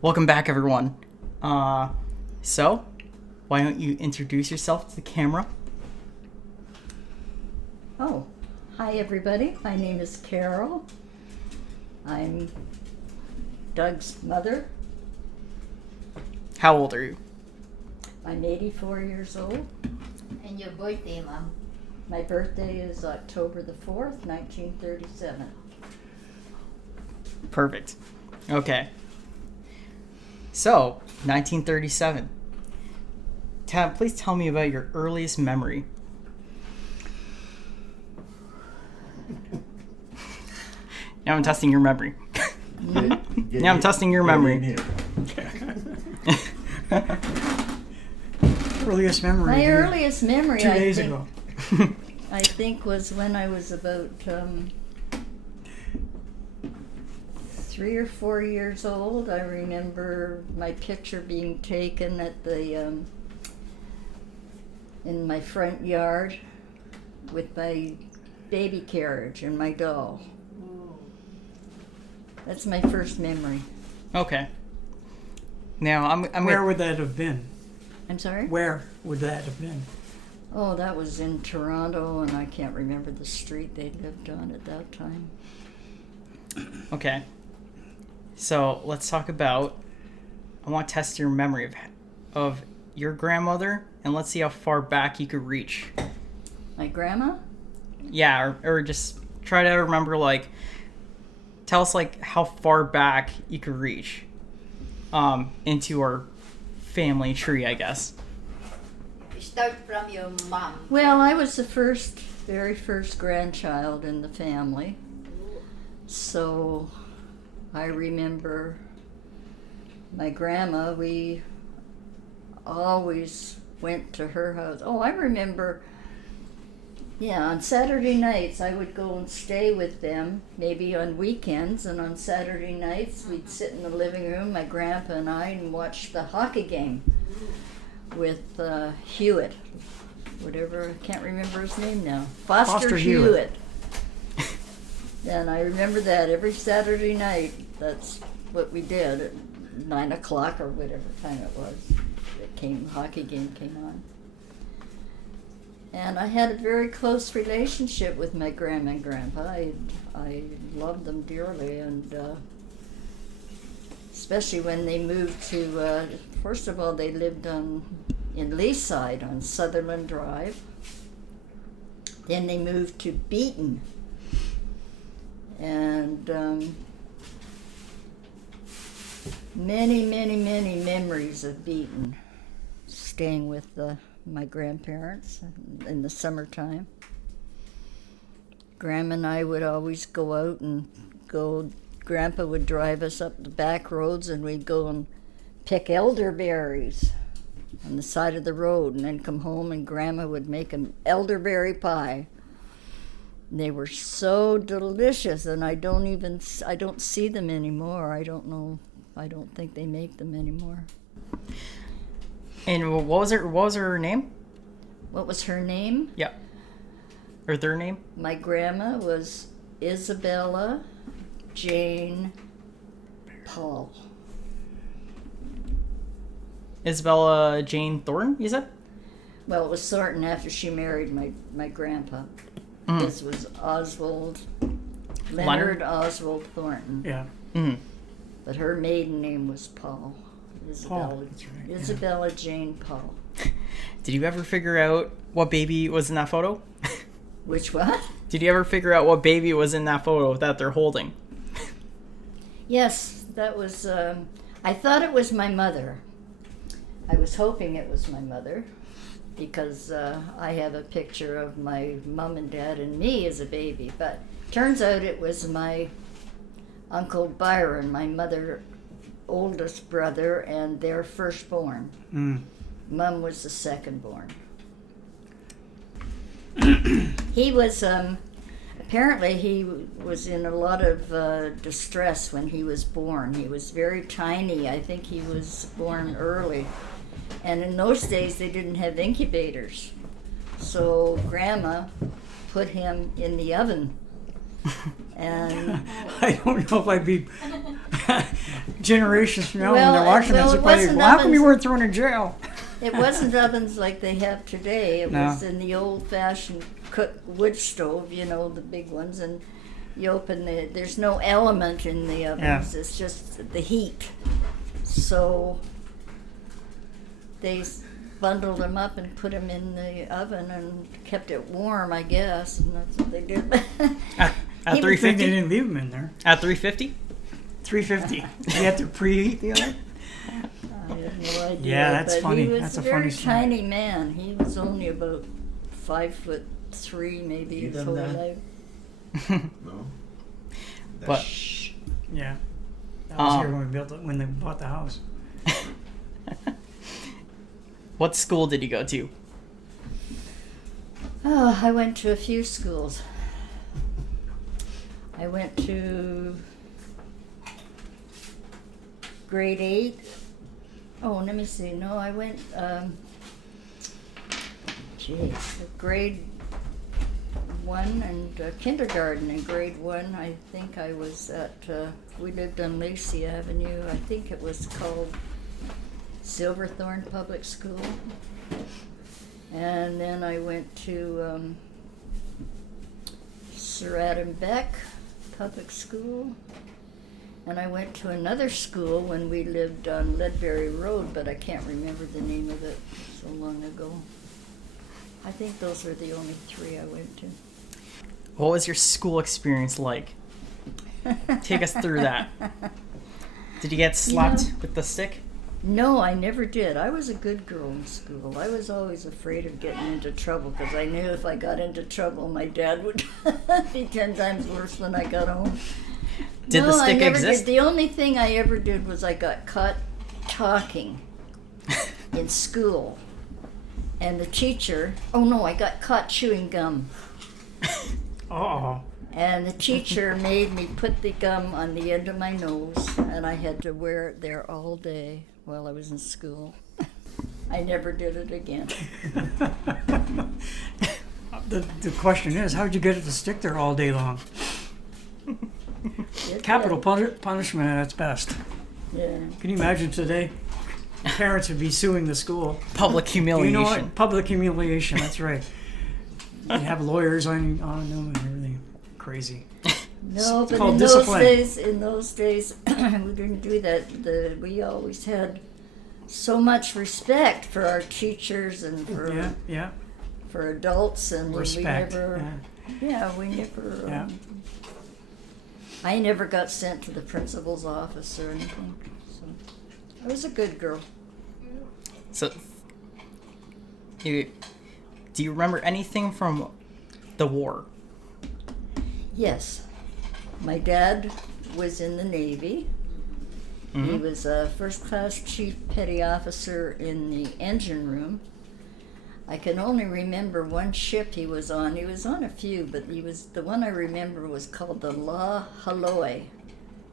Welcome back, everyone. So, why don't you introduce yourself to the camera? Oh, hi everybody. My name is Carole. I'm Doug's mother. How old are you? I'm 84 years old. And your birthday, Mom? My birthday is October the 4th, 1937. Perfect. Okay. So, 1937. Tab, please tell me about your earliest memory. Now I'm testing your memory. Now I'm testing your memory. Earliest memory. My earliest memory, 2 days ago. I think, was when I was about 3 or 4 years old. I remember my picture being taken at the in my front yard with my baby carriage and my doll. That's my first memory. Okay. Now I'm Where would that have been? I'm sorry? Where would that have been? Oh, that was in Toronto, and I can't remember the street they lived on at that time. Okay. So let's talk about. I want to test your memory of your grandmother, and let's see how far back you could reach. My grandma? Yeah, or just try to remember, like, tell us like how far back you could reach, into our family tree, I guess. Start from your mom. Well, I was the very first grandchild in the family. So I remember my grandma, we always went to her house. Oh, I remember, on Saturday nights I would go and stay with them, maybe on weekends, and on Saturday nights we'd sit in the living room, my grandpa and I, and watch the hockey game with Hewitt, whatever, I can't remember his name now. Foster Hewitt. And I remember that every Saturday night. That's what we did at 9 o'clock or whatever time it was. Hockey game came on. And I had a very close relationship with my grandma and grandpa. I loved them dearly, and especially when they moved to, first of all, they lived in Leaside on Sutherland Drive. Then they moved to Beaton. And many memories of Beaton, staying with my grandparents in the summertime. Grandma and I would always go out and Grandpa would drive us up the back roads, and we'd go and pick elderberries on the side of the road, and then come home and Grandma would make an elderberry pie. They were so delicious, and I don't see them anymore. I don't think they make them anymore. And what was her name? What was her name? Yeah. Or their name? My grandma was Isabella Jane Paul. Isabella Jane Thornton, you said? Well, it was Thornton after she married my grandpa. Mm. This was Leonard Oswald Thornton. Yeah. Mm. But her maiden name was Paul. Paul, that's right. Isabella Jane Paul. Did you ever figure out what baby was in that photo? Which what? Did you ever figure out what baby was in that photo that they're holding? Yes, that was, I thought it was my mother. I was hoping it was my mother, because I have a picture of my mom and dad and me as a baby, but turns out it was my Uncle Byron, my mother's oldest brother, and their firstborn. Mm. Mom was the second born. He was, apparently he was in a lot of distress when he was born. He was very tiny. I think he was born early. And in those days, they didn't have incubators. So Grandma put him in the oven And I don't know if I'd be generations from now when Well, they're watching well, this. it They're probably, wasn't well, how come you ovens. weren't thrown in jail? it wasn't ovens like they have today. It No. was in the old-fashioned cook wood stove, you know, the big ones. And you open there's no element in the ovens. Yeah. It's just the heat. So they bundled them up and put them in the oven and kept it warm, I guess. And that's what they did. At I think 350? they didn't leave them in there. At 350? 350. You have to preheat the oven? I have no idea. Yeah, that's but funny. He was That's a a very funny story. tiny man. He was only about 5'3", maybe You his done whole that? life. No. But- Shh. Yeah. That was here Um, when they bought the house. What school did you go to? Oh, I went to a few schools. I went to grade 8. Oh, let me see. No, I went, grade 1 and kindergarten in grade 1. I think I was at, we lived on Lacey Avenue. I think it was called Silverthorne Public School. And then I went to Sir Adam Beck Public School. And I went to another school when we lived on Ledbury Road, but I can't remember the name of it, so long ago. I think those were the only 3 I went to. What was your school experience like? Take us through that. Did you get slapped with the stick? No, I never did. I was a good girl in school. I was always afraid of getting into trouble because I knew if I got into trouble, my dad would be 10 times worse when I got home. Did the No, I stick never exist? Did. The only thing I ever did was I got caught talking in school. And the teacher, oh no, I got caught chewing gum. Uh-oh. And the teacher made me put the gum on the end of my nose, and I had to wear it there all day while I was in school. I never did it again. The question is, how did you get it to stick there all day long? It Capital did. punishment at its best. Yeah. Can you imagine today? Parents would be suing the school. Public You humiliation. know what? Public humiliation, that's right. You have lawyers on them and everything. Crazy. No, but called in discipline. those days, we didn't do that. We always had so much respect for our teachers and for Yeah. for adults, and Respect. we never. Yeah. We never. Yeah. I never got sent to the principal's office or anything. So I was a good girl. So, do you remember anything from the war? Yes, my dad was in the Navy. He Mhm. was a first-class chief petty officer in the engine room. I can only remember one ship he was on. He was on a few, but the one I remember was called the La Hallois.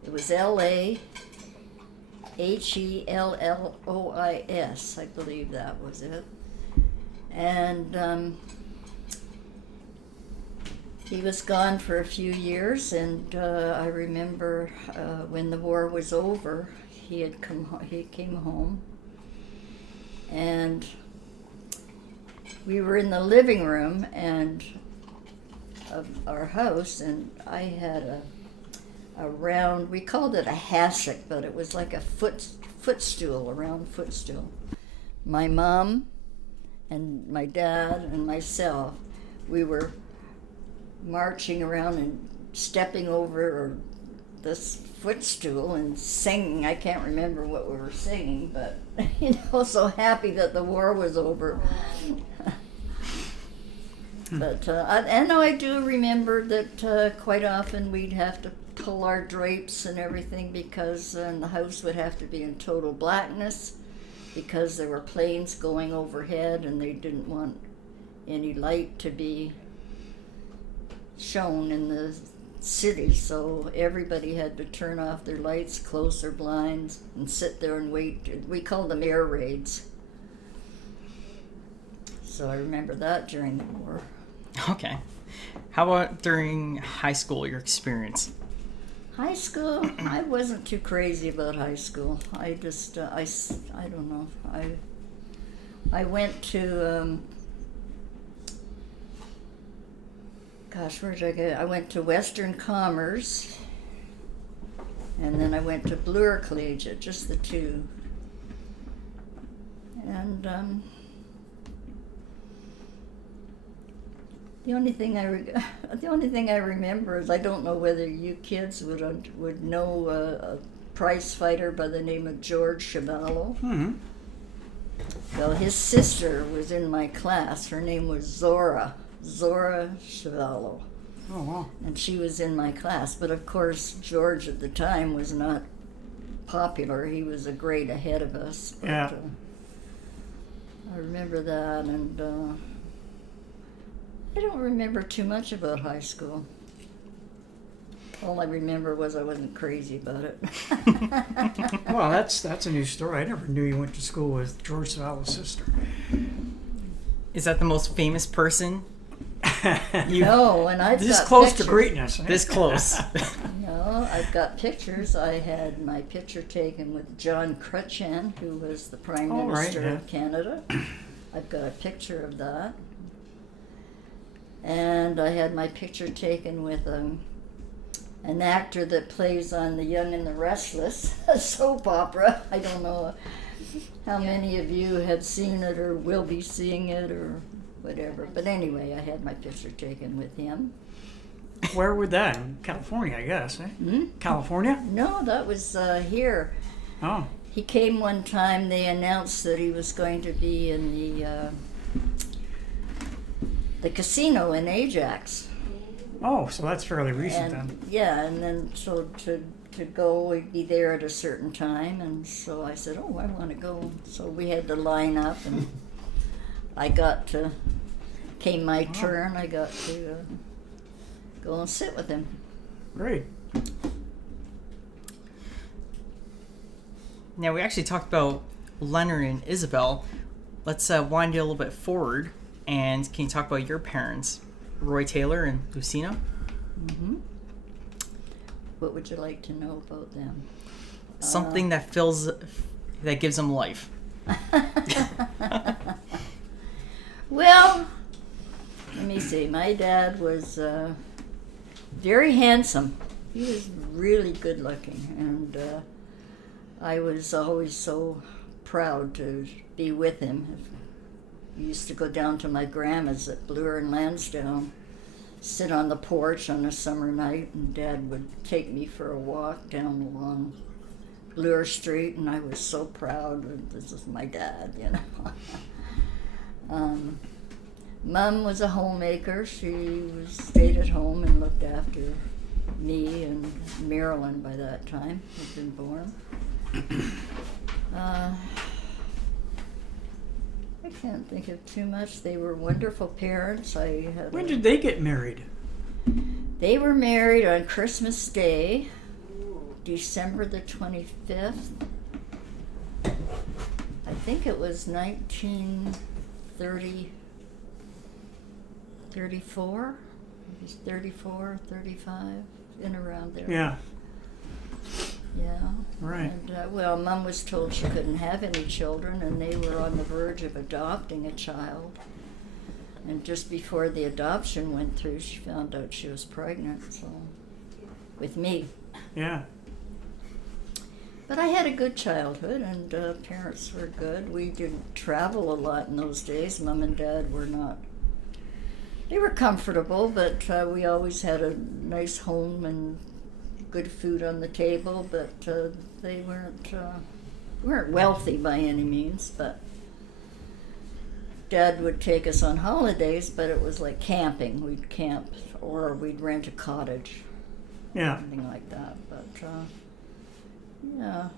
It was L-A Hellois, I believe that was it. And he was gone for a few years, and I remember when the war was over, he came home, and we were in the living room of our house, and I had a round, we called it a hassock, but it was like a footstool, a round footstool. My mom and my dad and myself, we were marching around and stepping over this footstool and singing. I can't remember what we were singing, but so happy that the war was over. But I do remember that quite often we'd have to pull our drapes and everything because the house would have to be in total blackness because there were planes going overhead and they didn't want any light to be shown in the city, so everybody had to turn off their lights, close their blinds, and sit there and wait. We called them air raids. So I remember that during the war. Okay. How about during high school, your experience? High school, I wasn't too crazy about high school. I just, I don't know. I went to, gosh, where did I go? I went to Western Commerce, and then I went to Bloor Collegiate, just the two. And the only thing I remember is, I don't know whether you kids would know a prize fighter by the name of George Chevallo. Mm-hmm. Well, his sister was in my class. Her name was Zora Chevallo, Oh, wow. and she was in my class. But of course, George at the time was not popular. He was a grade ahead of us. But, Yeah. I remember that, and I don't remember too much about high school. All I remember was I wasn't crazy about it. Well, that's a new story. I never knew you went to school with George Savallo's sister. Is that the most famous person? No, and I've This got close pictures. to greatness. Eh? This close. No, I've got pictures. I had my picture taken with John Crutchan, who was the Prime Oh, right, Minister yeah. of Canada. I've got a picture of that. And I had my picture taken with an actor that plays on The Young and the Restless, a soap opera. I don't know how many of you have seen it or will be seeing it or whatever. But anyway, I had my picture taken with him. Where would that? In California, I guess. Eh? Hmm? California? No, that was here. Oh. He came one time. They announced that he was going to be in the casino in Ajax. Oh, so that's fairly recent And then. yeah, and then so to go, we'd be there at a certain time, and so I said, "Oh, I want to go." So we had to line up, and came my turn. I got to go and sit with him. Great. Now, we actually talked about Leonard and Isabel. Let's wind it a little bit forward. And can you talk about your parents, Roy Taylor and Lucina? Hmm. What would you like to know about them? Something that gives them life. Well, let me see. My dad was very handsome. He was really good looking, and I was always so proud to be with him. We used to go down to my grandma's at Bloor and Lansdowne, sit on the porch on a summer night, and Dad would take me for a walk down along Bloor Street, and I was so proud that this is my dad, you know. Mom was a homemaker. She stayed at home and looked after me, and Marilyn by that time had been born. I can't think of too much. They were wonderful parents. When did they get married? They were married on Christmas Day, December the 25th. I think it was 1934. It was 34, 35, in around there. Yeah. Yeah. Right. And, well, Mom was told she couldn't have any children, and they were on the verge of adopting a child. And just before the adoption went through, she found out she was pregnant, so, with me. Yeah. But I had a good childhood, and parents were good. We didn't travel a lot in those days. Mom and Dad were not. They were comfortable, but we always had a nice home and good food on the table, but they weren't wealthy by any means. But Dad would take us on holidays, but it was like camping. We'd camp, or we'd rent a cottage, Yeah. something like that. But yeah, I'm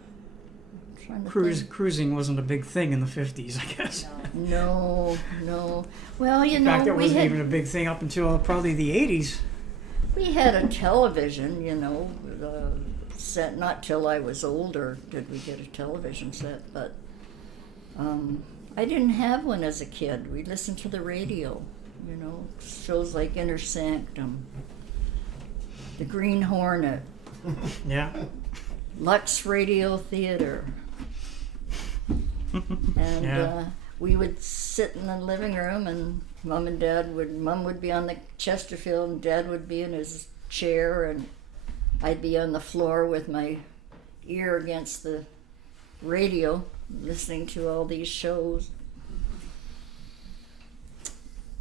trying to think. Cruising wasn't a big thing in the 50s, I guess. No. Well, you In know, fact, it we wasn't had even a big thing up until probably the 80s. we had a television, you know, set. Not till I was older did we get a television set, but I didn't have one as a kid. We listened to the radio. you know, shows like Inner Sanctum, The Green Hornet, Yeah. Lux Radio Theater. And Yeah. we would sit in the living room, and Mom would be on the Chesterfield, and Dad would be in his chair, and I'd be on the floor with my ear against the radio, listening to all these shows.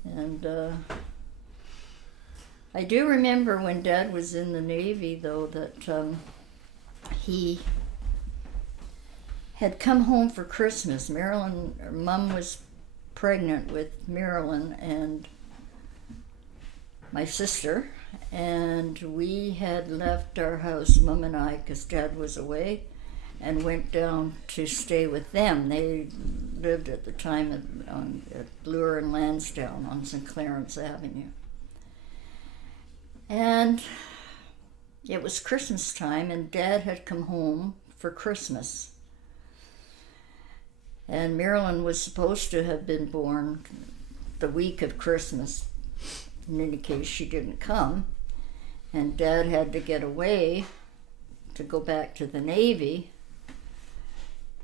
And I do remember when Dad was in the Navy, though, that he had come home for Christmas. Mom was pregnant with Marilyn and my sister, and we had left our house, Mom and I, because Dad was away, and went down to stay with them. They lived at the time at Bloor and Lansdowne on St. Clarence Avenue. And it was Christmas time, and Dad had come home for Christmas. And Marilyn was supposed to have been born the week of Christmas. In any case, she didn't come. And Dad had to get away to go back to the Navy.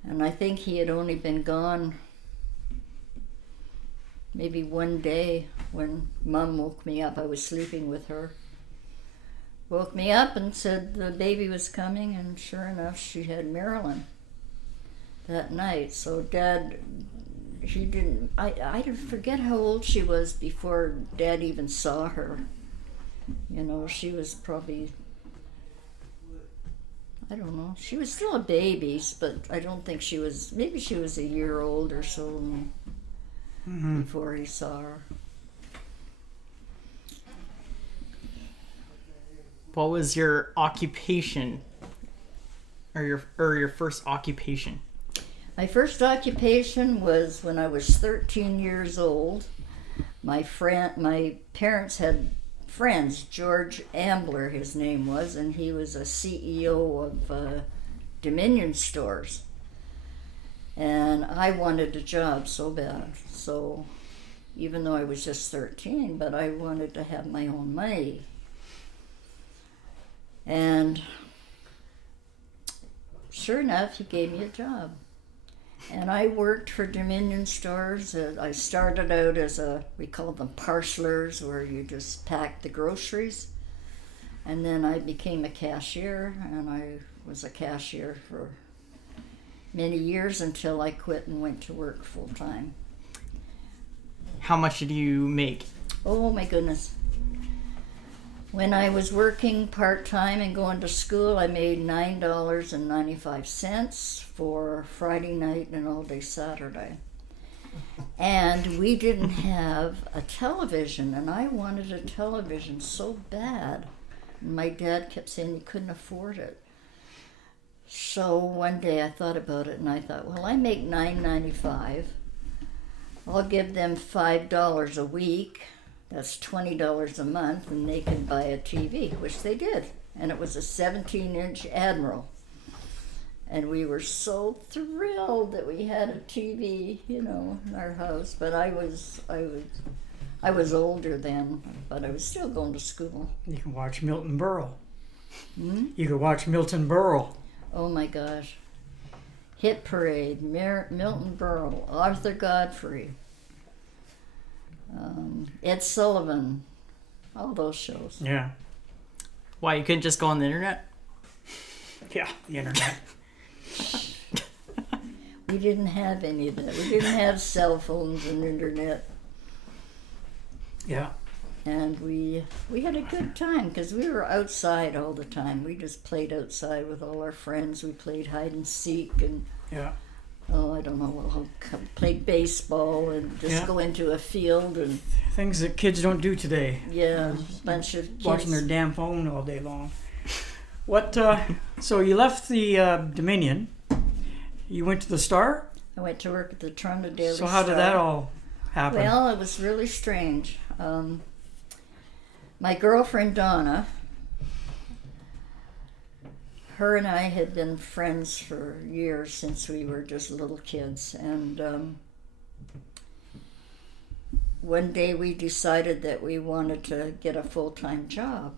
And I think he had only been gone maybe one day when Mom woke me up. I was sleeping with her. Woke me up and said the baby was coming, and sure enough, she had Marilyn that night. So Dad, I forget how old she was before Dad even saw her. You know, she was probably, I don't know, she was still a baby, but I don't think maybe she was a year old or so before he saw her. What was your occupation, or your first occupation? My first occupation was when I was 13 years old. My parents had friends. George Ambler, his name was, and he was a CEO of Dominion stores. And I wanted a job so bad. So even though I was just 13, but I wanted to have my own money. And sure enough, he gave me a job. And I worked for Dominion stores. I started out as we called them parcelers, where you just packed the groceries. And then I became a cashier, and I was a cashier for many years until I quit and went to work full time. How much did you make? Oh my goodness. When I was working part-time and going to school, I made $9.95 for Friday night and all day Saturday. And we didn't have a television, and I wanted a television so bad. And my dad kept saying he couldn't afford it. So one day I thought about it, and I thought, well, I make $9.95. I'll give them $5 a week. That's $20 a month, and they can buy a TV, which they did. And it was a 17-inch Admiral. And we were so thrilled that we had a TV, you know, in our house. But I was older then, but I was still going to school. You can watch Milton Berle. Hmm? You could watch Milton Berle. Oh my gosh. Hit Parade, Milton Berle, Arthur Godfrey. Ed Sullivan, all those shows. Yeah. Why, you couldn't just go on the internet? Yeah, the internet. We didn't have any of that. We didn't have cell phones and internet. Yeah. And we had a good time because we were outside all the time. We just played outside with all our friends. We played hide and seek and Yeah. I don't know, played baseball and just go into a field and Things that kids don't do today. a bunch of kids. Watching their damn phone all day long. What? So you left the Dominion. You went to the Star. I went to work at the Toronto Daily So how did Star. that all happen? Well, it was really strange. My girlfriend Donna, her and I had been friends for years since we were just little kids, and one day we decided that we wanted to get a full-time job.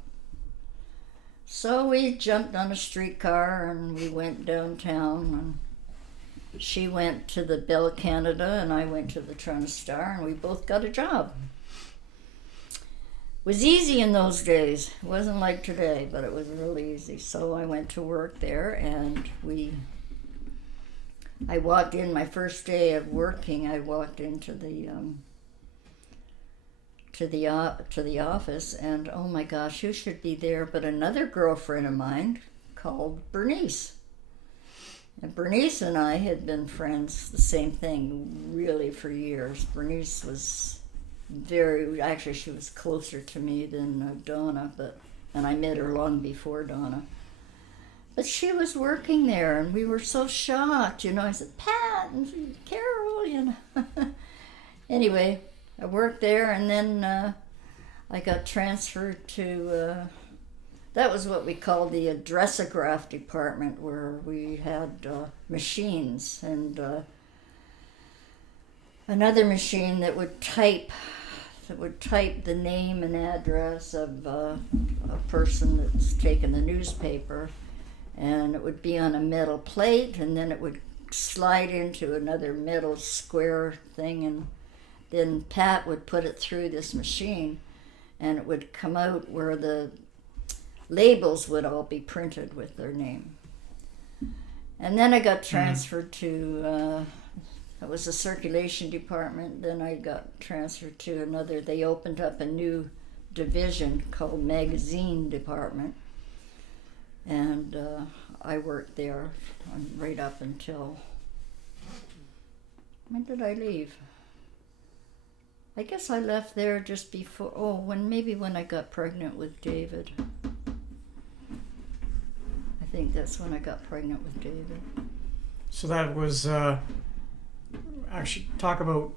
So we jumped on a streetcar and we went downtown, and she went to the Bell Canada and I went to the Toronto Star, and we both got a job. It was easy in those days. It wasn't like today, but it was really easy. So I went to work there, and I walked in my first day of working. I walked into the to the office, and oh my gosh, who should be there but another girlfriend of mine called Bernice. And Bernice and I had been friends, the same thing, really for years. Bernice was actually she was closer to me than Donna, and I met her long before Donna. But she was working there, and we were so shocked, I said, Pat and Carole, Anyway, I worked there, and then I got transferred to, that was what we called the addressograph department, where we had machines, and another machine that would type the name and address of a person that's taken the newspaper, and it would be on a metal plate, and then it would slide into another metal square thing, and then Pat would put it through this machine, and it would come out where the labels would all be printed with their name. And then I got transferred to it was the circulation department. Then I got transferred to another. They opened up a new division called magazine department, and I worked there right up until, when did I leave? I guess I left there just before, when I got pregnant with David. I think that's when I got pregnant with David. So that was, actually, talk about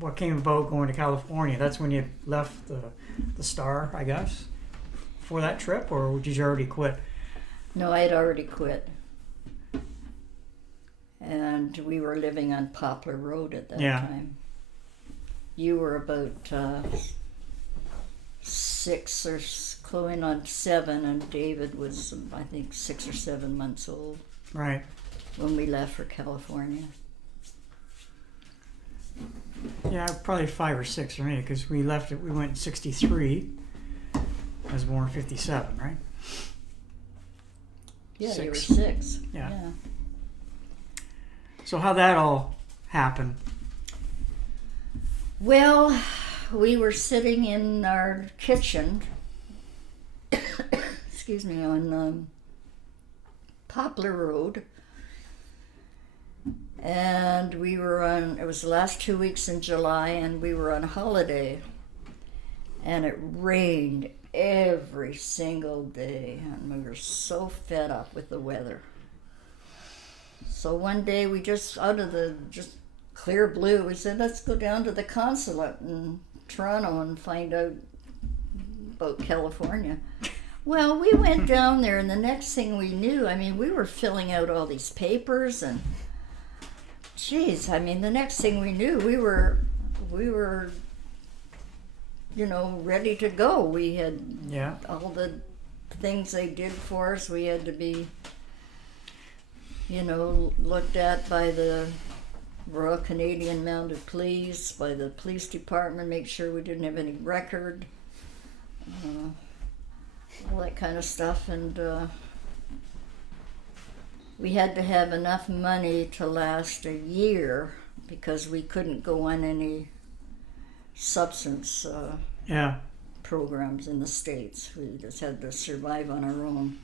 what came about going to California. That's when you left the Star, I guess, for that trip, or did you already quit? No, I had already quit. And we were living on Poplar Road at that time. You were about 6 or going on 7, and David was, I think, 6 or 7 months old. Right. When we left for California. Yeah, probably 5 or 6 for me, because we left it. We went in '63. I was born in '57, right? Yeah, 6. you were 6. Yeah. Yeah. So how'd that all happen? Well, we were sitting in our kitchen, excuse me, on Poplar Road, and we were it was the last 2 weeks in July, and we were on holiday, and it rained every single day, and we were so fed up with the weather. So one day we just clear blue, we said, let's go down to the consulate in Toronto and find out about California. Well, we went down there, and the next thing we knew, we were filling out all these papers, and the next thing we knew, we were ready to go. We had all the things they did for us. We had to be, looked at by the Royal Canadian Mounted Police, by the police department, make sure we didn't have any record, all that kind of stuff, and we had to have enough money to last a year because we couldn't go on any substance programs in the States. We just had to survive on our own,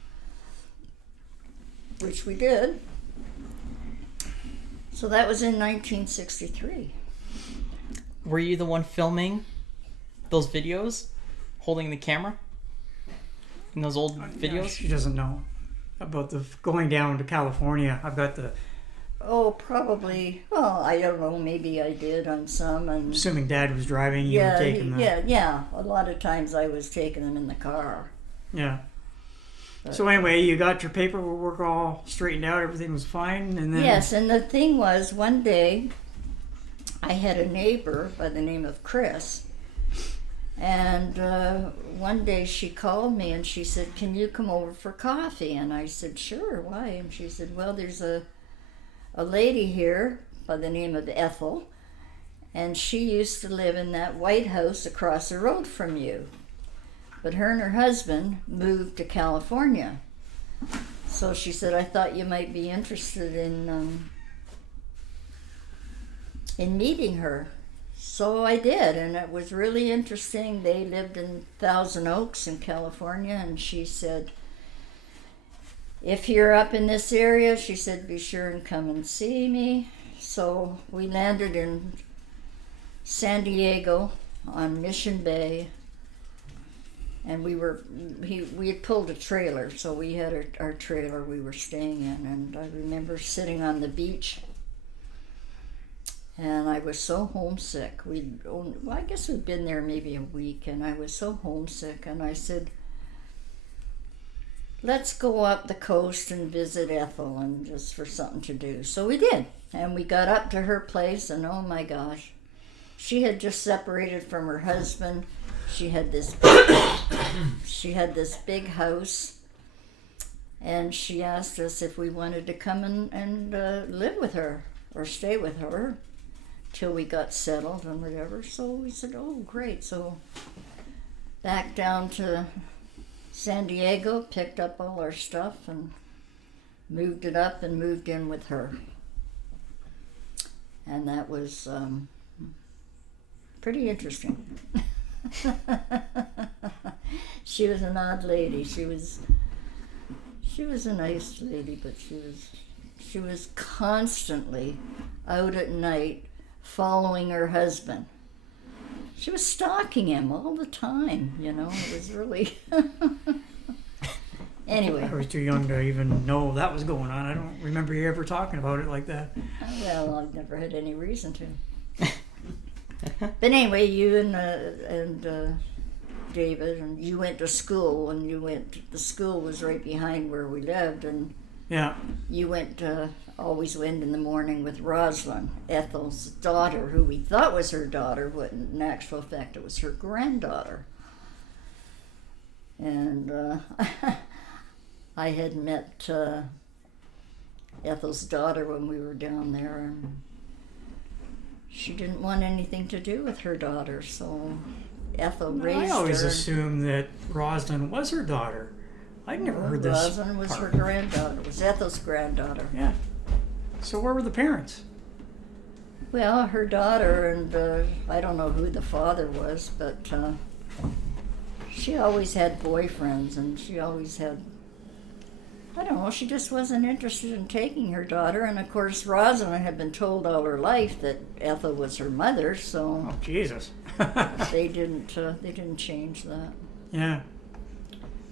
which we did. So that was in 1963. Were you the one filming those videos, holding the camera in those old videos? She doesn't know about the going down to California. I've got the... Oh, probably. Well, I don't know. Maybe I did on some. And assuming Dad was driving, you were taking them. Yeah. A lot of times I was taking them in the car. Yeah. So anyway, you got your paperwork all straightened out. Everything was fine, and then... Yes, and the thing was, one day I had a neighbor by the name of Chris, and one day she called me and she said, "Can you come over for coffee?" And I said, "Sure, why?" And she said, "Well, there's a lady here by the name of Ethel, and she used to live in that white house across the road from you. But her and her husband moved to California. So she said, I thought you might be interested in meeting her." So I did, and it was really interesting. They lived in Thousand Oaks in California, and she said, "If you're up in this area," she said, "be sure and come and see me." So we landed in San Diego on Mission Bay, and we had pulled a trailer, so we had our trailer we were staying in, and I remember sitting on the beach, and I was so homesick. I guess we'd been there maybe a week, and I was so homesick, and I said, "Let's go up the coast and visit Ethel, and just for something to do." So we did, and we got up to her place, and oh my gosh, she had just separated from her husband. She had this big house, and she asked us if we wanted to come and live with her or stay with her till we got settled and whatever. So we said, "Oh, great." So back down to San Diego, picked up all our stuff and moved it up and moved in with her. And that was pretty interesting. She was an odd lady. She was a nice lady, but she was constantly out at night following her husband. She was stalking him all the time, It was really... Anyway. I was too young to even know that was going on. I don't remember you ever talking about it like that. Well, I've never had any reason to. But anyway, you and David, and you went to school, and the school was right behind where we lived, and yeah, you always went in the morning with Rosalind, Ethel's daughter, who we thought was her daughter, but in actual fact it was her granddaughter. And I had met Ethel's daughter when we were down there, and she didn't want anything to do with her daughter, so Ethel raised her. I always assumed that Rosalind was her daughter. I'd never heard this. Rosalind was her granddaughter. It was Ethel's granddaughter. Yeah. So where were the parents? Well, her daughter, and I don't know who the father was, but she always had boyfriends, and she always had, I don't know, she just wasn't interested in taking her daughter. And of course, Rosalind had been told all her life that Ethel was her mother, so oh Jesus, they didn't change that. Yeah.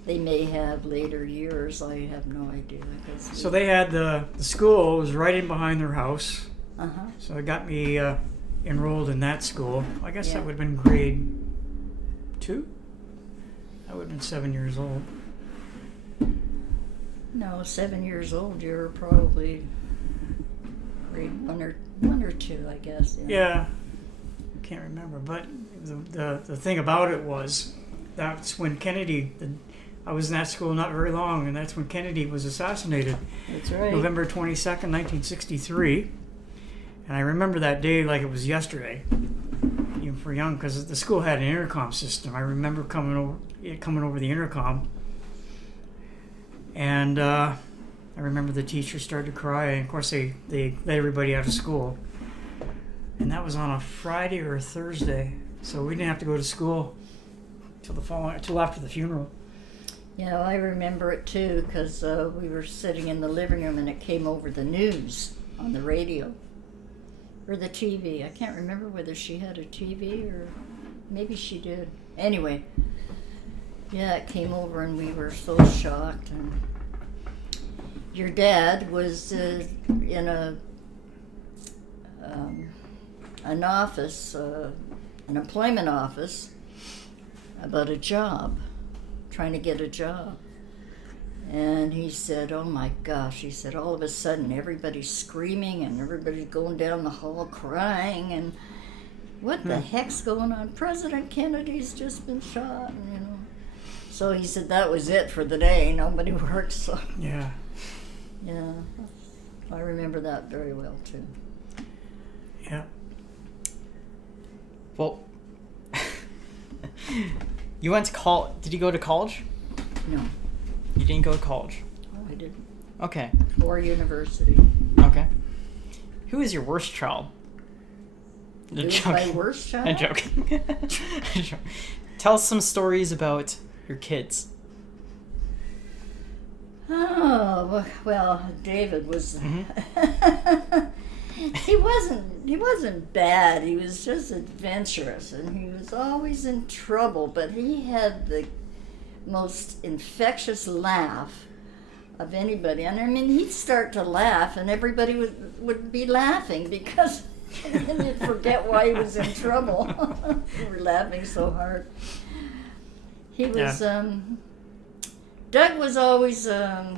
They may have later years. I have no idea. So they had the school was right in behind their house. Uh-huh. So it got me enrolled in that school. I guess Yeah. that would have been grade 2. I would have been 7 years old. No, 7 years old. You're probably grade 1 or 2, I guess. Yeah. I can't remember, but the thing about it was that's when Kennedy. I was in that school not very long, and that's when Kennedy was assassinated. That's right. November 22nd, 1963. And I remember that day like it was yesterday, even for young, because the school had an intercom system. I remember coming over the intercom, and I remember the teacher started to cry, and of course they let everybody out of school. And that was on a Friday or a Thursday, so we didn't have to go to school till after the funeral. Yeah, I remember it too, because we were sitting in the living room and it came over the news on the radio or the TV. I can't remember whether she had a TV or maybe she did. Anyway, yeah, it came over and we were so shocked. And your dad was in an office, an employment office, about a job. Trying to get a job, And he said, oh my gosh, he said, all of a sudden everybody's screaming and everybody's going down the hall crying and what the heck's going on? President Kennedy's just been shot, and, you know. So he said that was it for the day. Nobody worked, so Yeah. yeah. I remember that very well too. Yeah. Well, you went to college. Did you go to college? No, You didn't go to college. I didn't. Okay. Or university. Okay. Who is your worst child? Who was my worst child? I'm joking. I'm joking. Tell us some stories about your kids. Oh well, David was. He wasn't bad. He was just adventurous, and he was always in trouble. But he had the most infectious laugh of anybody. And I mean, he'd start to laugh, and everybody would be laughing because then you'd forget why he was in trouble. We were laughing so hard. He was. Doug was always no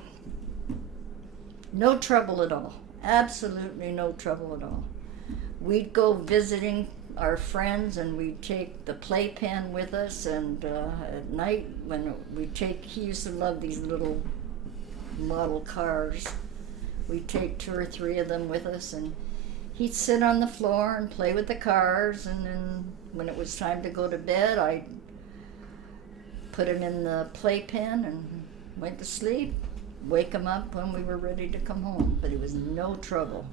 trouble at all. Absolutely no trouble at all. We'd go visiting our friends and we'd take the playpen with us, and at night when he used to love these little model cars. We'd take 2 or 3 of them with us, and he'd sit on the floor and play with the cars, and then when it was time to go to bed, I'd put him in the playpen and went to sleep, wake him up when we were ready to come home. But it was no trouble.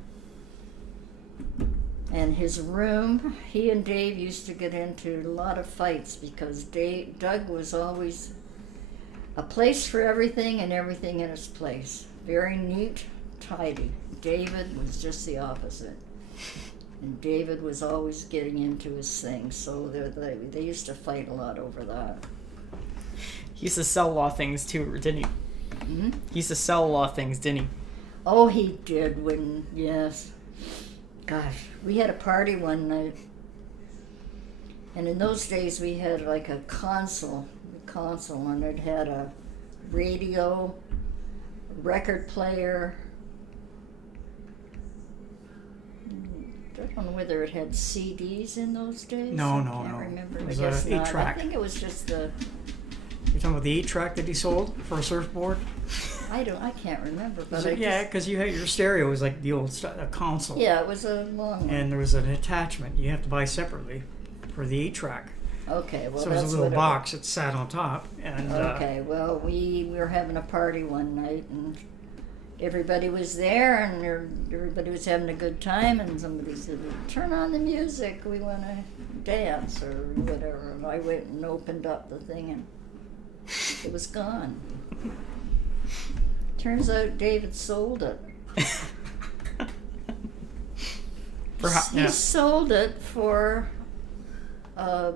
And his room, he and Dave used to get into a lot of fights because Doug was always a place for everything and everything in its place. Very neat, tidy. David was just the opposite. And David was always getting into his things, so they used to fight a lot over that. He used to sell a lot of things too, didn't he? Hmm? He used to sell a lot of things, didn't he? Oh, he did. Yes. Gosh, we had a party one night, and in those days we had like a console, and it had a radio, record player. I don't know whether it had CDs in those days. No. I can't remember. It was I guess a not. 8-track. I think it was just the. You're talking about the 8-track that he sold for a surfboard? I can't remember. But Yeah, because you had your stereo was like the old console. Yeah, it was a long one. And there was an attachment you have to buy separately for the 8-track. Okay, well So that's it was a little what box that sat on top. And Okay, well, we were having a party one night, and everybody was there, and everybody was having a good time, and somebody said, turn on the music, we want to dance, or whatever. And I went and opened up the thing, and it was gone. Turns out David sold it. He sold it for a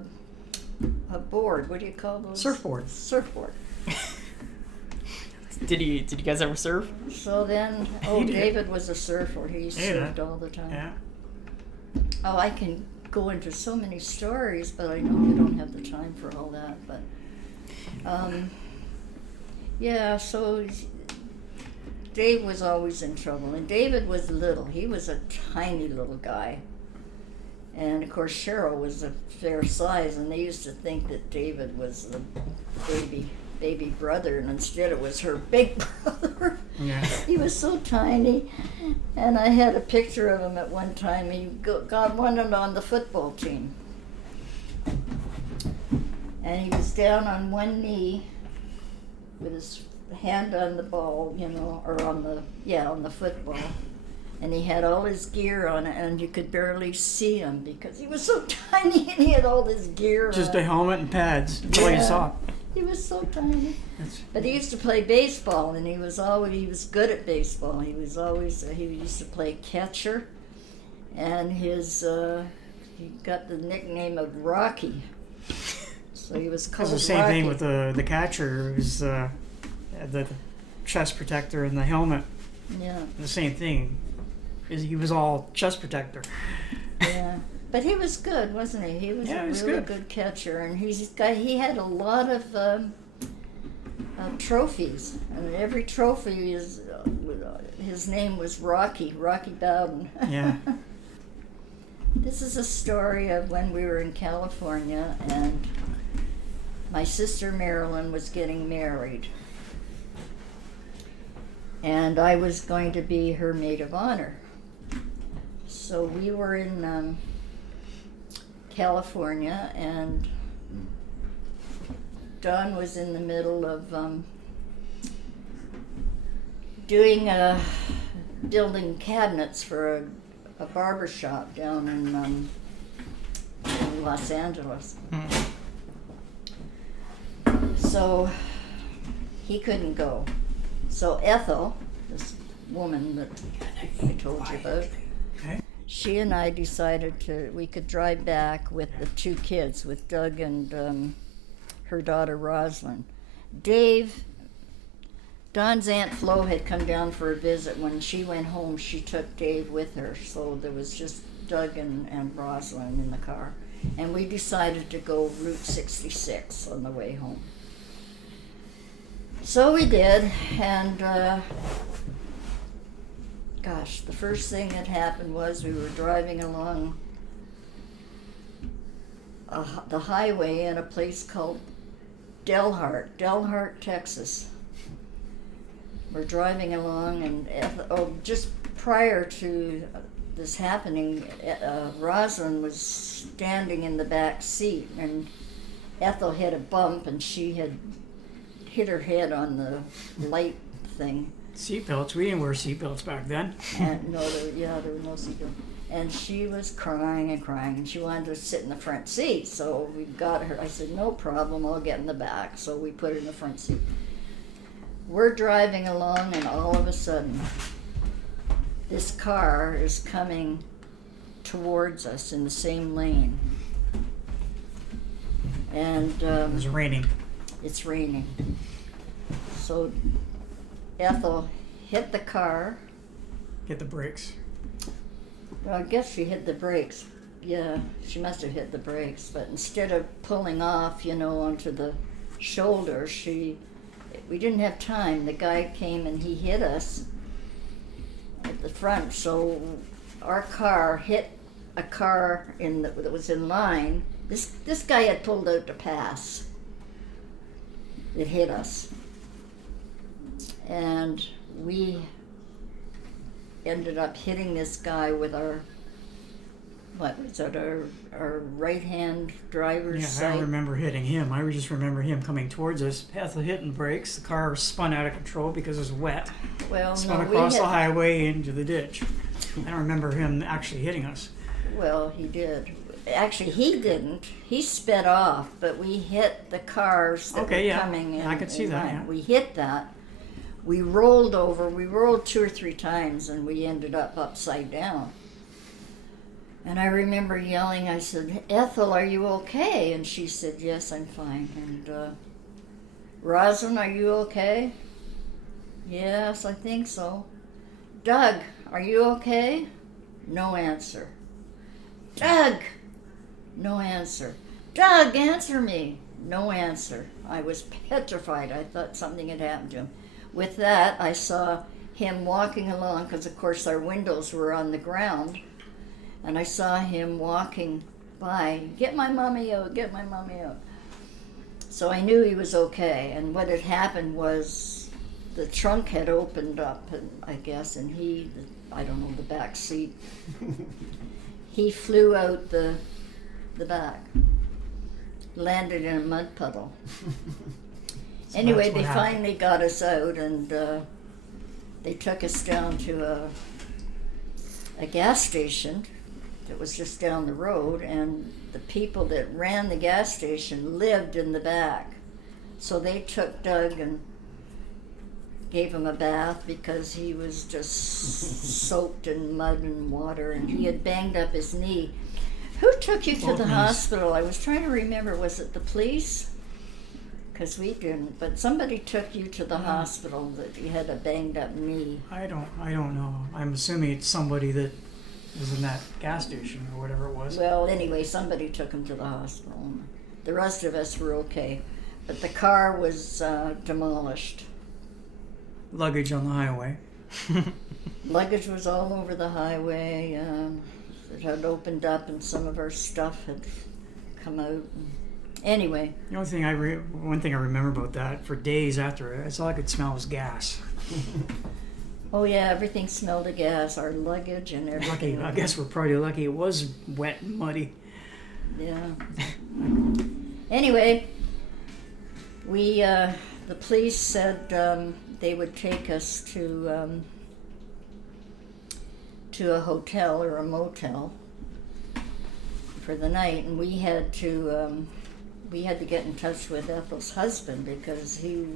board. What do you call those? Surfboard. Surfboard. Did you guys ever surf? So then, He did. David was a surfer. He surfed all the time. Yeah. Oh, I can go into so many stories, but I know you don't have the time for all that. But, yeah, so Dave was always in trouble. And David was little. He was a tiny little guy. And, of course, Cheryl was a fair size, and they used to think that David was the baby brother, and instead it was her big brother. Yeah. He was so tiny, and I had a picture of him at one time. He got wanted on the football team, and he was down on one knee with his hand on the ball, or on the football, and he had all his gear on it, and you could barely see him because he was so tiny, and he had all this gear Just on. a helmet and pads. That's all you saw. He was so tiny. But he used to play baseball, and he was good at baseball. He used to play catcher, and he got the nickname of Rocky. So he was called It was the same Rocky. thing with the catcher. It was the chest protector and the helmet. Yeah, The same thing. He was all chest protector. yeah. But he was good, wasn't he? He was a really good catcher, and he had a lot of trophies, and every trophy is his name was Rocky Bowden. Yeah. This is a story of when we were in California, and my sister Marilyn was getting married, and I was going to be her maid of honor. So we were in California, and Don was in the middle of building cabinets for a barber shop down in Los Angeles. So he couldn't go. So Ethel, this woman that I told you about, Okay. she and I decided we could drive back with the two kids, with Doug and her daughter Rosalind. Don's Aunt Flo had come down for a visit. When she went home, she took Dave with her, so there was just Doug and Rosalind in the car. And we decided to go Route 66 on the way home. So we did, and gosh, the first thing that happened was we were driving along the highway in a place called Delhart, Texas. We're driving along, and just prior to this happening, Rosalind was standing in the back seat, and Ethel hit a bump, and she had hit her head on the light thing. Seatbelts. We didn't wear seatbelts back then. And there were no seatbelts. And she was crying and crying, and she wanted to sit in the front seat. So we got her. I said, no problem, I'll get in the back. So we put her in the front seat. We're driving along, and all of a sudden, this car is coming towards us in the same lane. And It was raining. it's raining. So Ethel hit the car. Hit the brakes. Well, I guess she hit the brakes. Yeah, she must have hit the brakes. But instead of pulling off, onto the shoulder, we didn't have time. The guy came and he hit us at the front. So our car hit a car that was in line. This guy had pulled out to pass. It hit us. And we ended up hitting this guy with our right-hand driver's Yeah, side. I don't remember hitting him. I just remember him coming towards us. Ethel hitting brakes. The car spun out of control because it was wet. Well, Spun no, across the highway into the ditch. I don't remember him actually hitting us. Well, he did. Actually, he didn't. He sped off, but we hit the cars that Okay, were yeah. coming in. I could see in that, line. yeah. We hit that. We rolled over. We rolled 2 or 3 times, and we ended up upside down. And I remember yelling, I said, Ethel, are you okay? And she said, yes, I'm fine. And Rosalind, are you okay? Yes, I think so. Doug, are you okay? No answer. Doug! No answer. Doug, answer me! No answer. I was petrified. I thought something had happened to him. With that, I saw him walking along, because of course our windows were on the ground, and I saw him walking by, get my mommy out, get my mommy out. So I knew he was okay, and what had happened was the trunk had opened up, and I guess, and I don't know, the back seat, he flew out the back, landed in a mud puddle. So Anyway, that's what they happened. finally got us out, and they took us down to a gas station that was just down the road, and the people that ran the gas station lived in the back. So they took Doug and gave him a bath because he was just soaked in mud and water, and he had banged up his knee. Who took you to Both the knees. hospital? I was trying to remember. Was it the police? Because we didn't, but somebody took you to the hospital that you had a banged up knee. I don't know. I'm assuming it's somebody that was in that gas station or whatever it was. Well, anyway, somebody took him to the hospital. The rest of us were okay. but the car was demolished. Luggage on the highway. Luggage was all over the highway. It had opened up, and some of our stuff had come out. Anyway, The only thing one thing I remember about that, for days after, that's all I could smell was gas. oh yeah, everything smelled of gas. Our luggage and Lucky, everything. I guess we're probably lucky. It was wet and muddy. Yeah. Anyway, we the police said they would take us to a hotel or a motel for the night, and we had to get in touch with Ethel's husband because he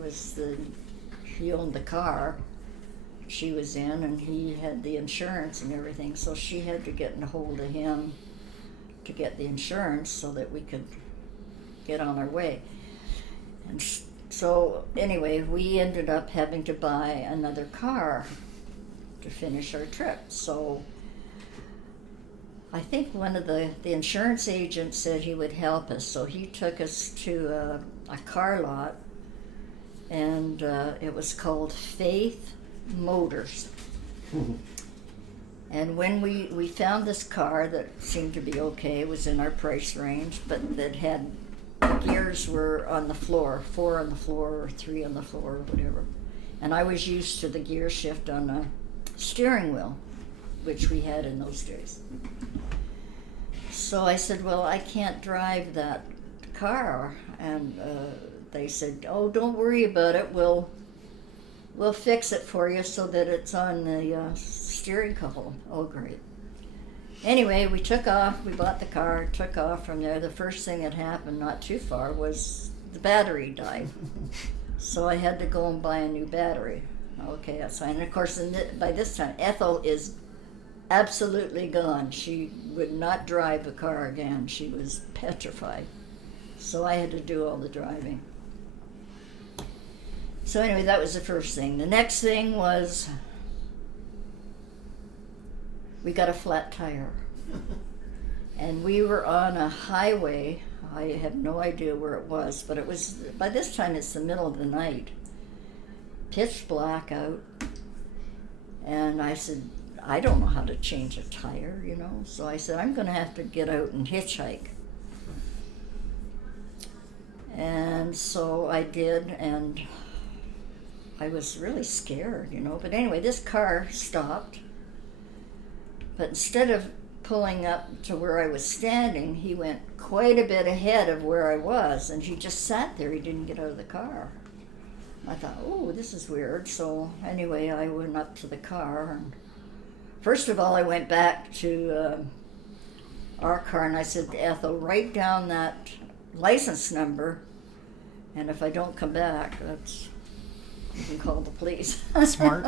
owned the car she was in, and he had the insurance and everything. So she had to get in a hold of him to get the insurance so that we could get on our way. And so anyway, we ended up having to buy another car to finish our trip. So I think one of the insurance agents said he would help us. So he took us to a car lot, and it was called Faith Motors. And when we found this car that seemed to be okay, it was in our price range, but that had gears were on the floor, 4 on the floor or 3 on the floor or whatever. And I was used to the gear shift on a steering wheel, which we had in those days. So I said, well, I can't drive that car. And they said, oh, don't worry about it. We'll fix it for you so that it's on the steering column. Oh, great. Anyway, we took off. We bought the car, took off from there. The first thing that happened not too far was the battery died. So I had to go and buy a new battery. Okay, that's fine. And of course, by this time, Ethel is absolutely gone. She would not drive a car again. She was petrified. So I had to do all the driving. So anyway, that was the first thing. The next thing was we got a flat tire. And we were on a highway. I have no idea where it was, but it was, by this time it's the middle of the night. Pitch black out. And I said, I don't know how to change a tire, you know. So I said, I'm going to have to get out and hitchhike. And so I did, and I was really scared, you know. But anyway, this car stopped. But instead of pulling up to where I was standing, he went quite a bit ahead of where I was, and he just sat there. He didn't get out of the car. I thought, oh, this is weird. So anyway, I went up to the car, and first of all, I went back to our car, and I said to Ethel, write down that license number, and if I don't come back, you can call the police. Smart.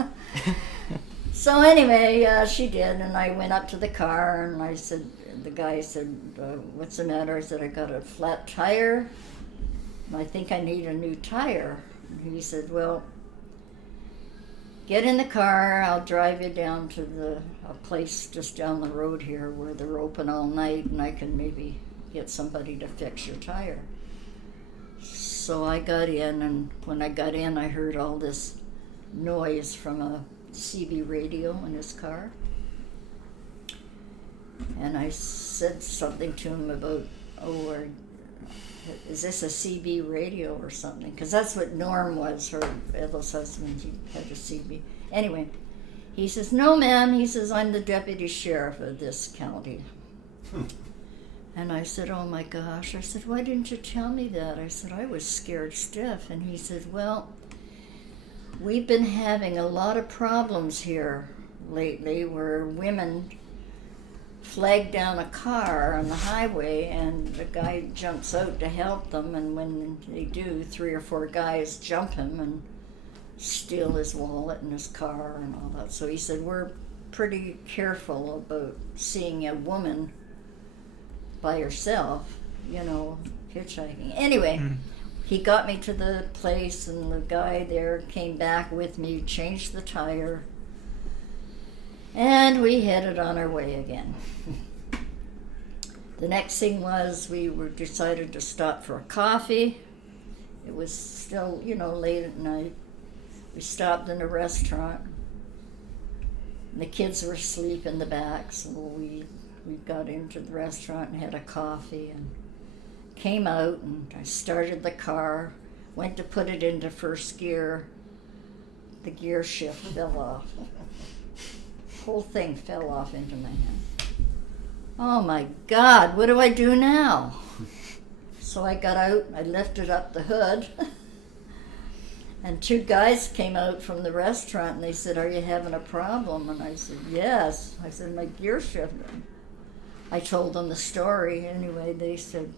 So anyway, she did, and I went up to the car, and I said, the guy said, what's the matter? I said, I got a flat tire, and I think I need a new tire. And he said, well, get in the car, I'll drive you down to a place just down the road here where they're open all night, and I can maybe get somebody to fix your tire. So I got in, and when I got in, I heard all this noise from a CB radio in his car. And I said something to him about, is this a CB radio or something? Because that's what Norm was, Ethel's husband. He had a CB. Anyway, he says, no, ma'am. He says, I'm the deputy sheriff of this county. And I said, oh my gosh. I said, why didn't you tell me that? I said, I was scared stiff. And he said, well, we've been having a lot of problems here lately where women flag down a car on the highway, and the guy jumps out to help them, and when they do, 3 or 4 guys jump him and steal his wallet and his car and all that. So he said, we're pretty careful about seeing a woman by herself, you know, hitchhiking. Anyway, he got me to the place, and the guy there came back with me, changed the tire, and we headed on our way again. The next thing was we decided to stop for a coffee, It was still, late at night. We stopped in a restaurant. And the kids were asleep in the back, so we got into the restaurant and had a coffee and came out, and I started the car, went to put it into first gear. The gear shift fell off. Whole thing fell off into my hand. Oh my God, what do I do now? So I got out, I lifted up the hood, and two guys came out from the restaurant and they said, "Are you having a problem?" And I said, "Yes." I said, "My gear shifted." I told them the story. Anyway, they said,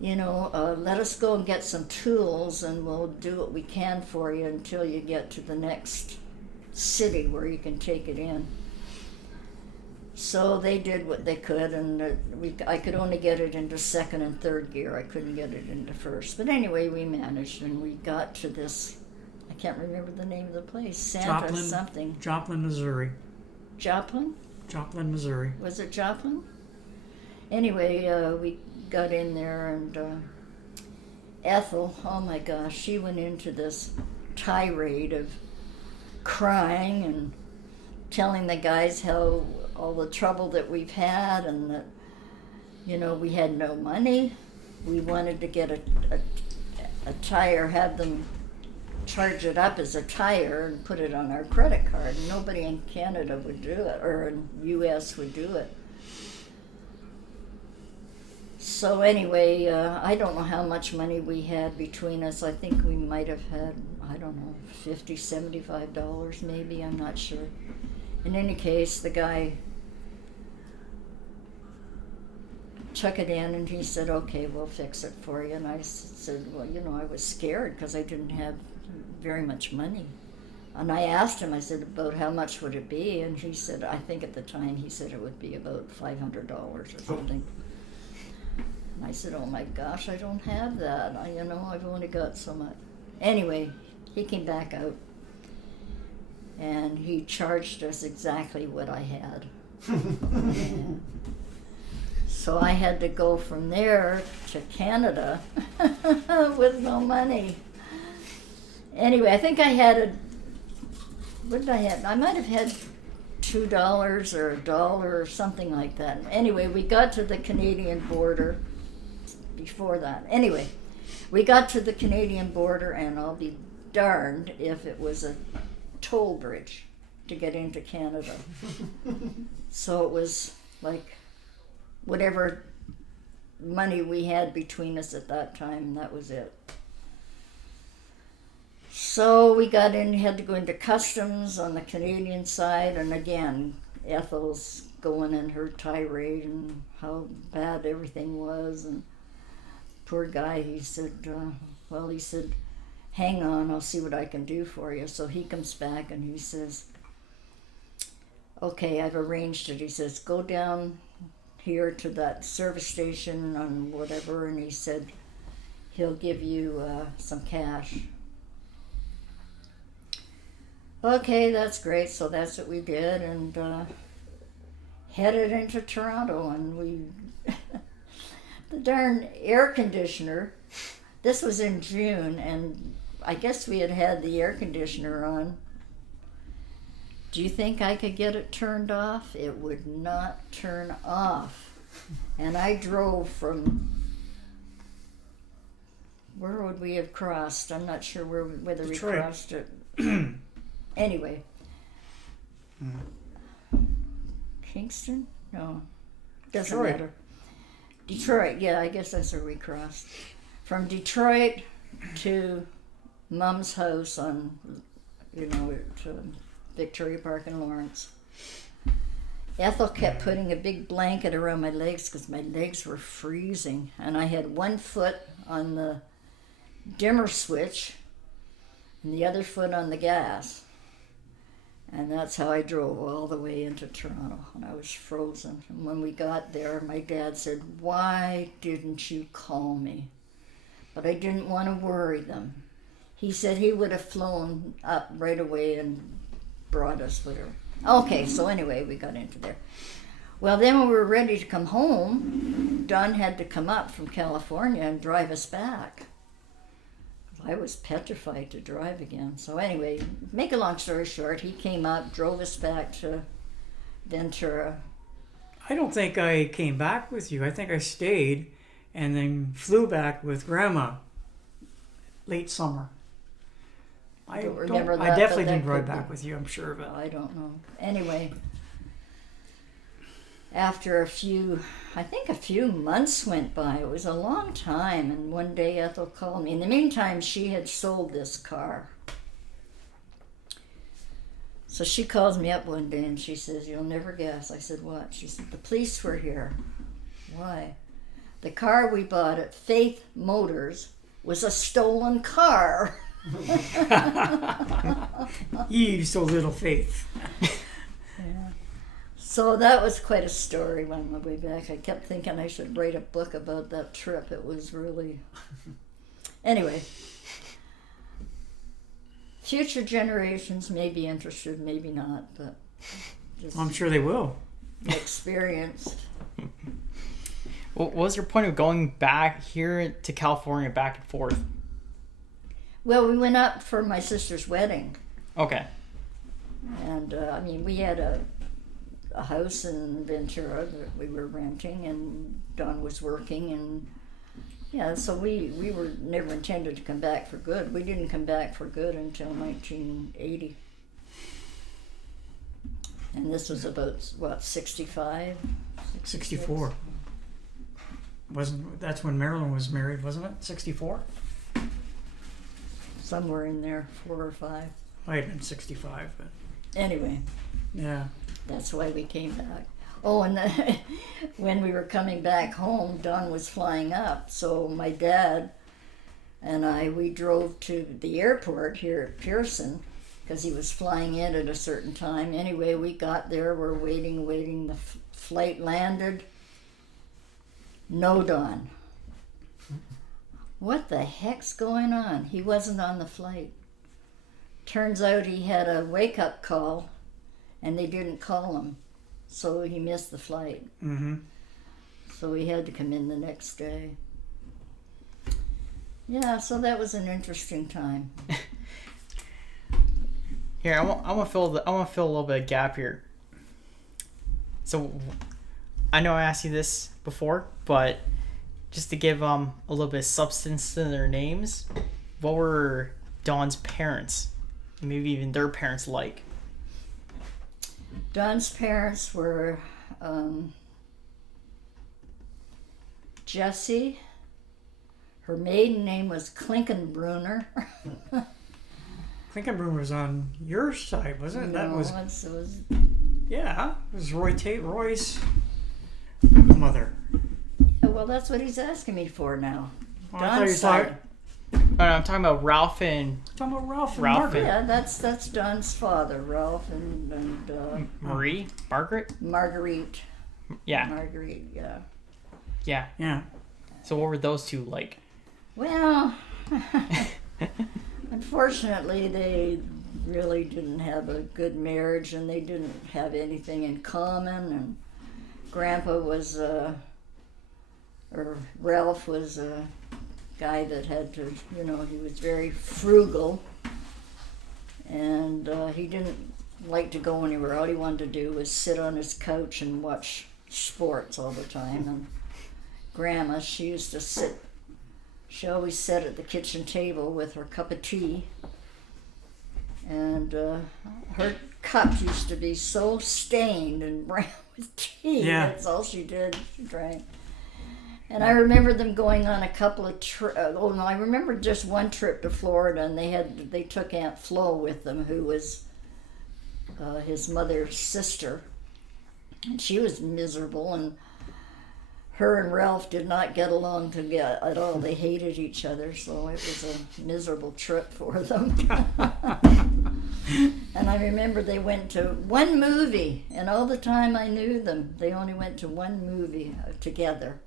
let us go and get some tools and we'll do what we can for you until you get to the next city where you can take it in. So they did what they could, and I could only get it into second and third gear. I couldn't get it into first. But anyway, we managed, and we got to this, I can't remember the name of the place, Santa something. Joplin, Missouri. Joplin? Joplin, Missouri. Was it Joplin? Anyway, we got in there, and Ethel, oh my gosh, she went into this tirade of crying and telling the guys how all the trouble that we've had, and that we had no money. We wanted to get a tire, have them charge it up as a tire and put it on our credit card. Nobody in Canada would do it, or in US would do it. So anyway, I don't know how much money we had between us. I think we might have had, I don't know, $50, $75 maybe, I'm not sure. In any case, the guy took it in and he said, "Okay, we'll fix it for you." And I said, well, I was scared because I didn't have very much money. And I asked him, I said, "About how much would it be?" And he said, I think at the time he said it would be about $500 or something. And I said, "Oh my gosh, I don't have that. I've only got so much." Anyway, he came back out. And he charged us exactly what I had. And so I had to go from there to Canada with no money. Anyway, I think I had what did I have? I might have had $2 or $1 or something like that. Anyway, we got to the Canadian border before that. Anyway, we got to the Canadian border, and I'll be darned if it was a toll bridge to get into Canada. So it was like whatever money we had between us at that time, that was it. So we got in, had to go into customs on the Canadian side, and again, Ethel's going in her tirade and how bad everything was, and poor guy, he said, "Hang on, I'll see what I can do for you." So he comes back and he says, "Okay, I've arranged it." He says, "Go down here to that service station on whatever," and he said, "He'll give you some cash." Okay, that's great. So that's what we did, and headed into Toronto, and we, the darn air conditioner, this was in June, and I guess we had had the air conditioner on. Do you think I could get it turned off? It would not turn off. And I drove from, where would we have crossed? I'm not sure whether Detroit. we crossed it. Anyway. Kingston? No. Doesn't Detroit. matter. Detroit, yeah, I guess that's where we crossed. From Detroit to Mom's house on, to Victoria Park in Lawrence. Ethel kept putting a big blanket around my legs because my legs were freezing, and I had one foot on the dimmer switch and the other foot on the gas. And that's how I drove all the way into Toronto, and I was frozen. And when we got there, my dad said, "Why didn't you call me?" But I didn't want to worry them. He said he would have flown up right away and brought us whatever. Okay, so anyway, we got into there. Well, then when we were ready to come home, Don had to come up from California and drive us back. I was petrified to drive again. So anyway, make a long story short, he came up, drove us back to Ventura. I don't think I came back with you. I think I stayed and then flew back with Grandma late summer. I Don't remember that, I definitely but that didn't ride could be. back with you, I'm sure of it. I don't know. Anyway, after a few months went by, it was a long time, and one day Ethel called me. In the meantime, she had sold this car. So she calls me up one day and she says, "You'll never guess." I said, "What?" She said, "The police were here." "Why?" "The car we bought at Faith Motors was a stolen car." You so little faith. Yeah. So that was quite a story on my way back. I kept thinking I should write a book about that trip. It was really... Anyway. Future generations may be interested, maybe not, but just I'm sure they will. experience. What was your point of going back here to California back and forth? Well, we went up for my sister's wedding, Okay. and I mean, we had a house in Ventura that we were renting, and Don was working, and yeah, so we were never intended to come back for good. We didn't come back for good until 1980. And this was about, what, 65? 64. That's when Marilyn was married, wasn't it? 64? Somewhere in there, 4 or 5. Might have been 65, but Anyway, yeah. that's why we came back. Oh, and then, when we were coming back home, Don was flying up. So my dad and we drove to the airport here at Pearson because he was flying in at a certain time. Anyway, we got there, we're waiting. The flight landed. No Don. What the heck's going on? He wasn't on the flight. Turns out he had a wake-up call, and they didn't call him. So he missed the flight. Mm-hmm. So he had to come in the next day. Yeah, so that was an interesting time. Here, I want to fill a little bit of gap here. So, I know I asked you this before, but just to give a little bit of substance to their names, what were Dawn's parents, maybe even their parents, like? Don's parents were Jessie. Her maiden name was Klinkenbrunner. Klinkenbrunner was on your side, wasn't it? No, That was, it was yeah, it was Roy's mother. well, that's what he's asking me for now. Oh, I thought you Don's were side. No, I'm talking about Ralph and talking about Ralph and Ralph Margaret. Yeah, that's Don's father, Ralph, and Marie, Margaret. Marguerite. Yeah, Marguerite, yeah. yeah. Yeah. So what were those two like? Well, unfortunately, they really didn't have a good marriage, and they didn't have anything in common. And Grandpa was, or Ralph was a guy that had to, he was very frugal, and he didn't like to go anywhere. All he wanted to do was sit on his couch and watch sports all the time. And Grandma, she always sat at the kitchen table with her cup of tea, and her cup used to be so stained and brown with tea. Yeah. That's all she did. She drank. And I remember them going on a couple of I remember just one trip to Florida, and they took Aunt Flo with them, who was his mother's sister, and she was miserable, and her and Ralph did not get along at all. They hated each other, so it was a miserable trip for them. And I remember they went to one movie, and all the time I knew them, they only went to one movie together.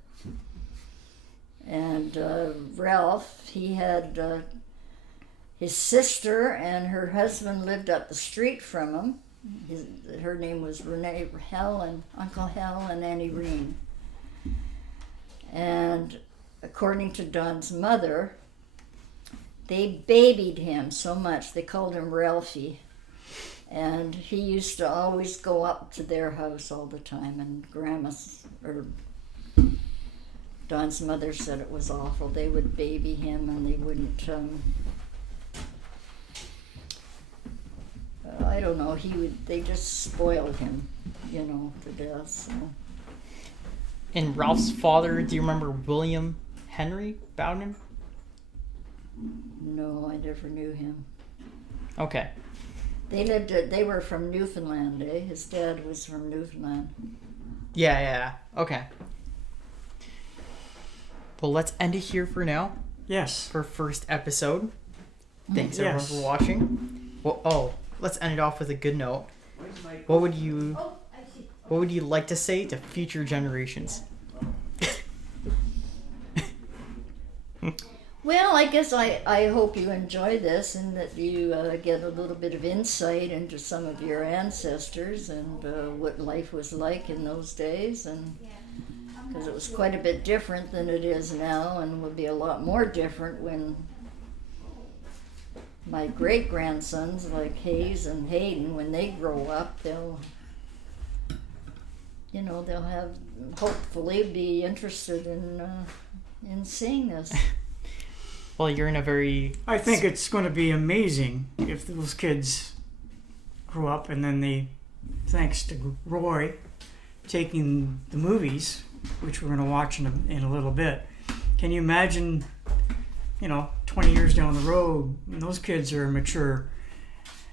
And Ralph, he had his sister and her husband lived up the street from him. Her name was Uncle Hal and Annie Reen. And according to Don's mother, they babied him so much. They called him Ralphie. And he used to always go up to their house all the time. And Grandma's, or Don's mother said it was awful. They would baby him and they wouldn't, I don't know, they just spoiled him, to death. So. And Ralph's father, do you remember William Henry Bowden? No, I never knew him. Okay. They were from Newfoundland, eh? His dad was from Newfoundland. Yeah. Okay. Well, let's end it here for now. Yes. For first episode. Thanks everyone Yes. for watching. Well, let's end it off with a good note. What would you like to say to future generations? Well, I guess I hope you enjoy this and that you get a little bit of insight into some of your ancestors and what life was like in those days, and because it was quite a bit different than it is now, and will be a lot more different when my great-grandsons like Hayes and Hayden, when they grow up, they'll have, hopefully be interested in seeing this. Well, you're in a very... I think it's going to be amazing if those kids grow up and then they, thanks to Roy, taking the movies, which we're going to watch in a little bit. Can you imagine, 20 years down the road, when those kids are mature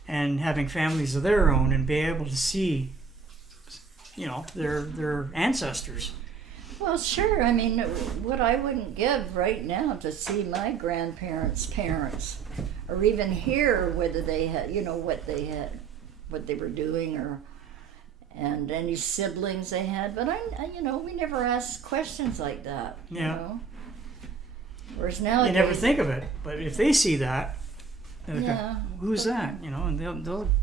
and having families of their own and be able to see, their ancestors? Well, sure. I mean, what I wouldn't give right now to see my grandparents' parents, or even hear whether they had, what they were doing, and any siblings they had. But we never asked questions like that. Yeah. Whereas nowadays, You never think of it, but if they see that, they'll go, Yeah. who's that? And they'll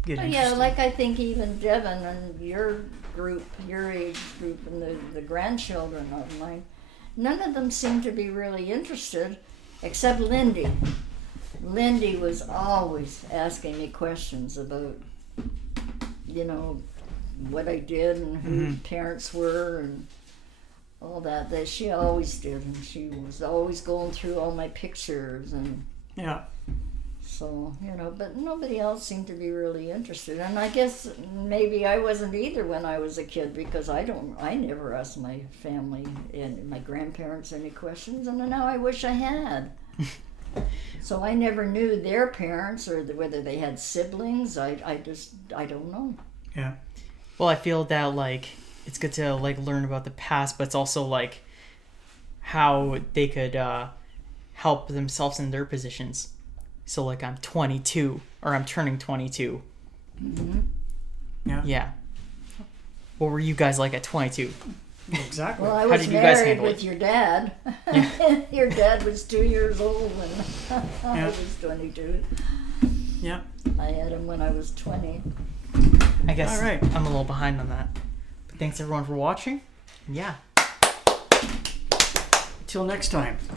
get Oh, interested. yeah, like I think even Devin and your group, your age group, and the grandchildren of mine, none of them seemed to be really interested, except Lindy. Lindy was always asking me questions about, what I did and who parents were and all that she always did, and she was always going through all my pictures, and Yeah. so, but nobody else seemed to be really interested. And I guess maybe I wasn't either when I was a kid, because I never asked my family and my grandparents any questions, and now I wish I had. So I never knew their parents or whether they had siblings. I don't know. Yeah. Well, I feel that, it's good to, learn about the past, but it's also, how they could help themselves in their positions. So, I'm 22, or I'm turning 22. Mm-hmm. Yeah. Yeah. What were you guys like at 22? Exactly. Well, I How was did you guys married handle with it? your dad. Yeah. Your dad was 2 years old when I Yeah. was 22. Yeah. I had him when I was 20. I guess All right. I'm a little behind on that. But thanks, everyone, for watching. Yeah. Till next time.